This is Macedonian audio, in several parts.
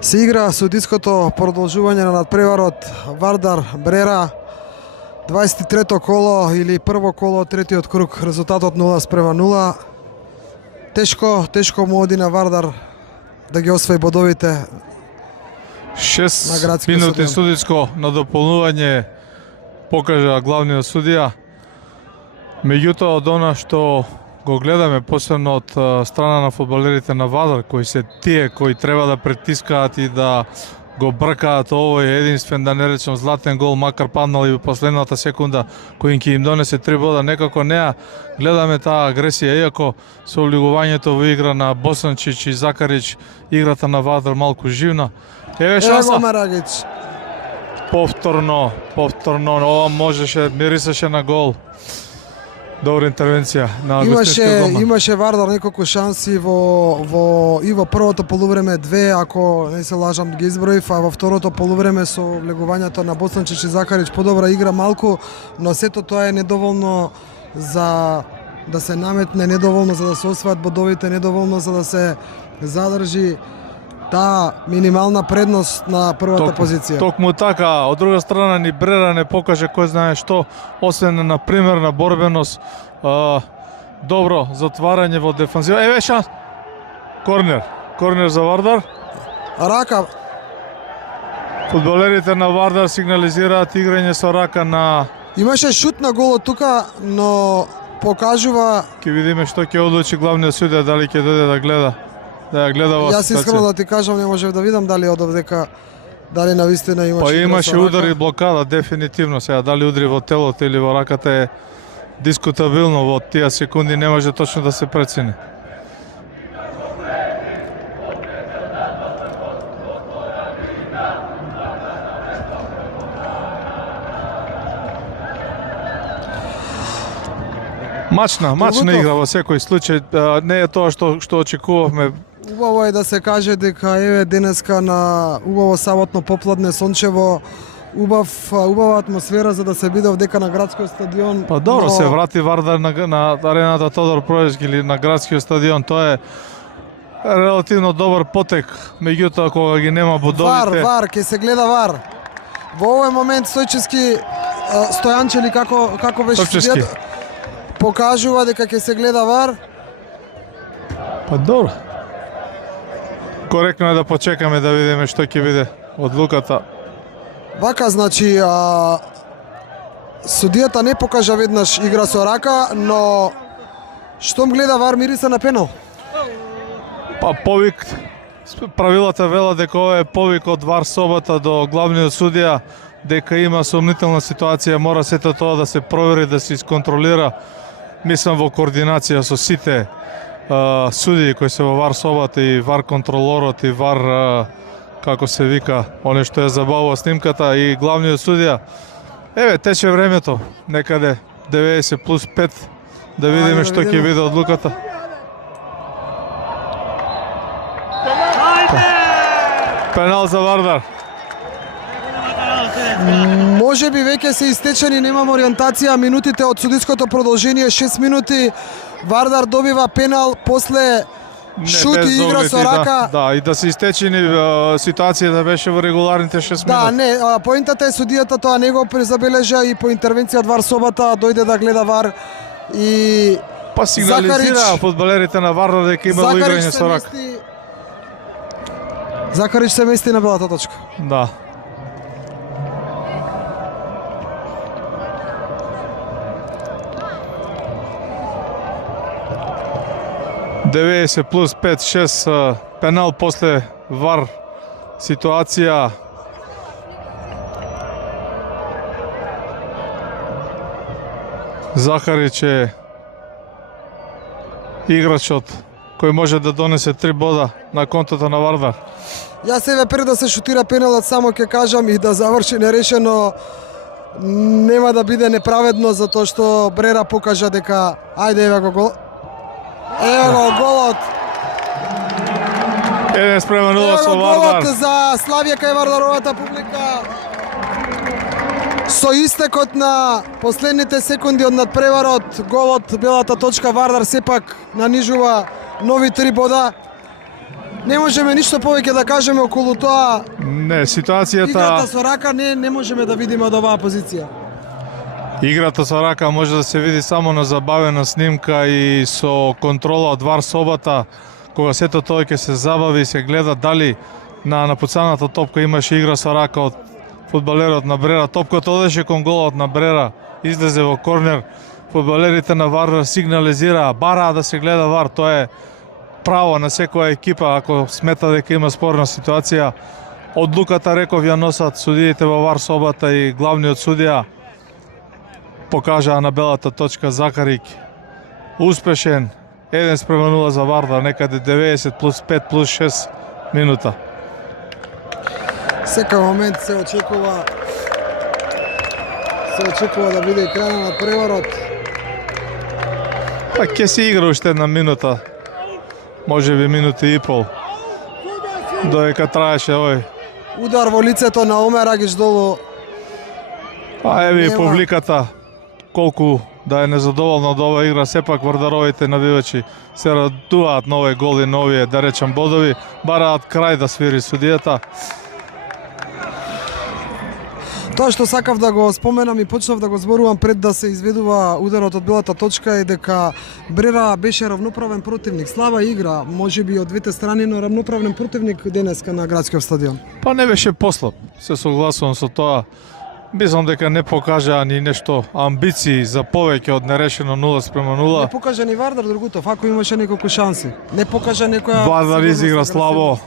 Се игра судиското продолжување на надпреварот Вардар Брера. 23-то коло или прво коло, третиот круг, резултатот 0:0. Тешко му оди на Вардар да ги освои бодовите. 6 минути судиско надополнување покажа главниот судија. Меѓутоа од она што го гледаме посебно од страна на фудбалерите на Вардар, кои се тие кои треба да притискаат и да го бркаат овој единствен, да не речем златен гол, макар паднал и во последната секунда кој ќе им донесе 3 бода, некако неа гледаме таа агресија, иако со влегувањето во игра на Босанчич и Закарич, играта на Вардар малку живна. Еве шанса. Повторно, ова можеше, мирисеше на гол. Добра интервенција на гостинскиот голман. Имаше Вардар неколку шанси во првото полувреме 2, ако не се лажам ги изброив, а во второто полувреме со влегувањето на Босанчич и Закарич подобра игра малку, но сето тоа е недоволно за да се наметне, недоволно за да се освојат бодовите, недоволно за да се задржи таа минимална предност на првата позиција. Токму така, од друга страна ни Брера не покаже кој знае што, освен на примерна борбеност, добро затварање во дефанзива. Еве шанс. Корнер за Вардар. Рака. Фудбалерите на Вардар сигнализираат играње со рака на... Имаше шут на голот тука, но покажува... Ќе видиме што ќе одлучи главниот судија, дали ќе дојде да гледа. Јас искрено да ти кажам, не можев да видам дали од овдека, дали навистина имаше... Па имаше удар и блокада, дефинитивно. Сега дали удри во телото или во раката е дискутабилно, во тие секунди не може точно да се прецени. Мачна игра во секој случај, не е тоа што очекувавме. Убаво е да се каже дека еве денеска на убаво саботно попладне сончево, убава атмосфера за да се биде овдека на градскиот стадион. Па добро, се врати Вардар на арената Тодор Проевски или на градскиот стадион, тоа е релативно добар потек, меѓутоа кога ги нема бодовите... Вар, ќе се гледа Вар. Во овој момент Стојанче или како беше судијата, покажува дека ќе се гледа Вар. Па добро. Коректно е да почекаме да видиме што ќе биде одлуката. Вака, значи, судијата не покажа веднаш игра со рака, но штом гледа Вар мириса на пенал. Па повик, правилата велат дека ова е повик од Вар собата до главниот судија, дека има сомнителна ситуација, мора сето тоа да се провери, да се исконтролира. Мислам во координација со сите судии кои се во Вар собата и Вар контролорот и Вар, како се вика, оне што ја забавува снимката и главниот судија. Еве, тече времето, некаде 90+5, да видиме што ќе биде одлуката. Пенал за Вардар. Може би веќе се истечени, немам ориентација, минутите од судиското продолжение, 6 минути. Вардар добива пенал после шут и игра со рака. Да, и да се истечени ситуацијата беше во регуларните 6 минути. Да, не, поентата е судијата тоа не го презабележа и по интервенција од Вар собата дојде да гледа Вар и... Па сигнализира фудбалерите на Вардар дека имало играње со рака. Закарич се мести на белата точка. Да. +5-6 пенал после Вар ситуација. Захарич е играчот кој може да донесе 3 бода на контото на Вардар. Јас еве пред да се шутира пеналот само ќе кажам и да заврши нерешено, нема да биде неправедно затоа што Брера покажа дека ајде еве го гол. Ево го голот. 1:0 со Вардар. Голот за Славија кај Вардаровата публика. Со истекот на последните секунди од надпреварот, голот белата точка, Вардар сепак нанижува нови 3 бода. Не можеме ништо повеќе да кажеме околу тоа. Не, ситуацијата... Играта со рака не можеме да видиме од оваа позиција. Играта со рака може да се види само на забавена снимка и со контрола од вар собата, кога сето тоа ќе се забави и се гледа дали на напуцаната топка имаше игра со рака од фудбалерот на Брера. Топката одеше кон голот на Брера, излезе во корнер. Фудбалерите на Вардар сигнализираа, бараа да се гледа вар. Тоа е право на секоја екипа ако смета дека има спорна ситуација. Одлуката, реков, ја носат судиите во вар собата и главниот судија покажаа на белата точка Захарик. Успешен 1:0 за Вардар, некаде 90 плюс 5 плюс 6 минута. Секој момент се очекува да биде крај на преварот. Па ќе се игра уште една минута, може би минута и пол, додека траеше овој. Удар во лицето на Омер Агиш долу. А еви Нема. публиката колку да е незадоволна од оваа игра. Сепак вардаровите навивачи се радуваат на овој гол и на овие, да речам, бодови. Бараат крај да свири судијата. Тоа што сакав да го споменам и почнав да го зборувам пред да се изведува ударот од белата точка е дека Брера беше равноправен противник. Слаба игра, можеби од двете страни, но равноправен противник денеска на градскиот стадион. Па не беше послаб, се согласувам со тоа. Мислам дека не покажаа ни нешто амбиции за повеќе од нерешено 0:0. Не покажа ни Вардар Другутов, ако имаше неколку шанси. Не покажа некоја... Вардар изигра сигурност, слабо,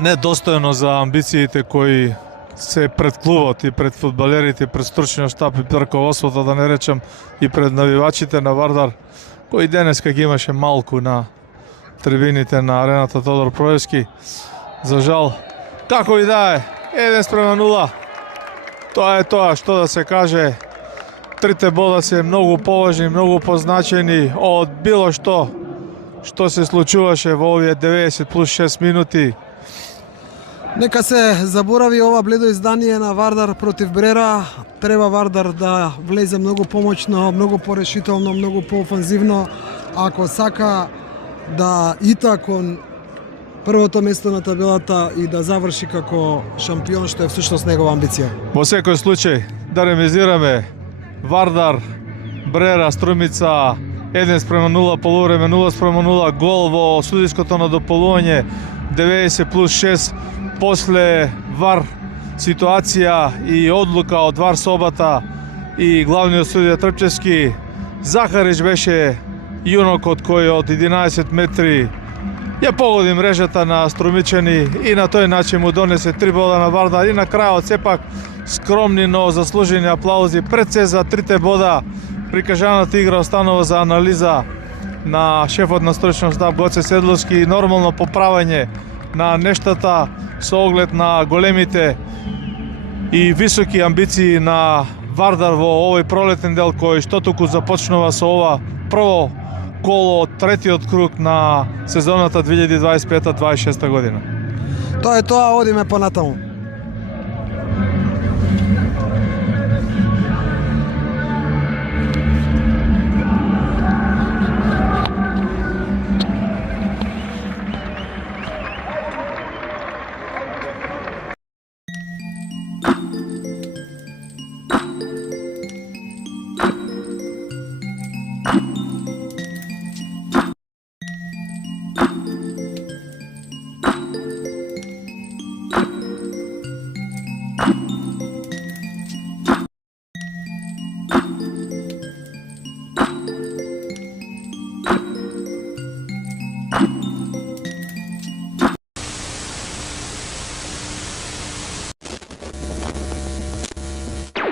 недостојно за амбициите кои се пред клубот и пред фудбалерите, и пред стручниот штаб и пред раководството, да не речем, и пред навивачите на Вардар, кои денеска ги имаше малку на трибините на арената Тодор Проевски. За жал, како и да е, 1:0. Тоа е тоа што да се каже. Трите бода се многу поважни, многу позначени од било што се случуваше во овие 90 плюс 6 минути. Нека се заборави ова бледо издание на Вардар против Брера. Треба Вардар да влезе многу помоćно, многу порешително, многу поофанзивно, ако сака да ита кон првото место на табелата и да заврши како шампион, што е всушност негова амбиција. Во секој случај, да ремизираме, Вардар, Брера, Струмица, 1:0, полувреме 0:0, гол во судиското надополување, 90 плюс 6, после вар ситуација и одлука од вар собата и главниот судија Трпчевски. Захарич беше јунокот кој од 11 метри ја погоди мрежата на Струмичани и на тој начин му донесе 3 бода на Вардар и на крајот сепак скромни, но заслужени аплаузи пред се за трите бода. Прикажаната игра останува за анализа на шефот на стручниот штаб Гоце Седловски и нормално поправање на нештата со оглед на големите и високи амбиции на Вардар во овој пролетен дел кој што туку започнува со ова прво коло од третиот круг на сезоната 2025-26 година. Тоа е тоа, одиме понатаму.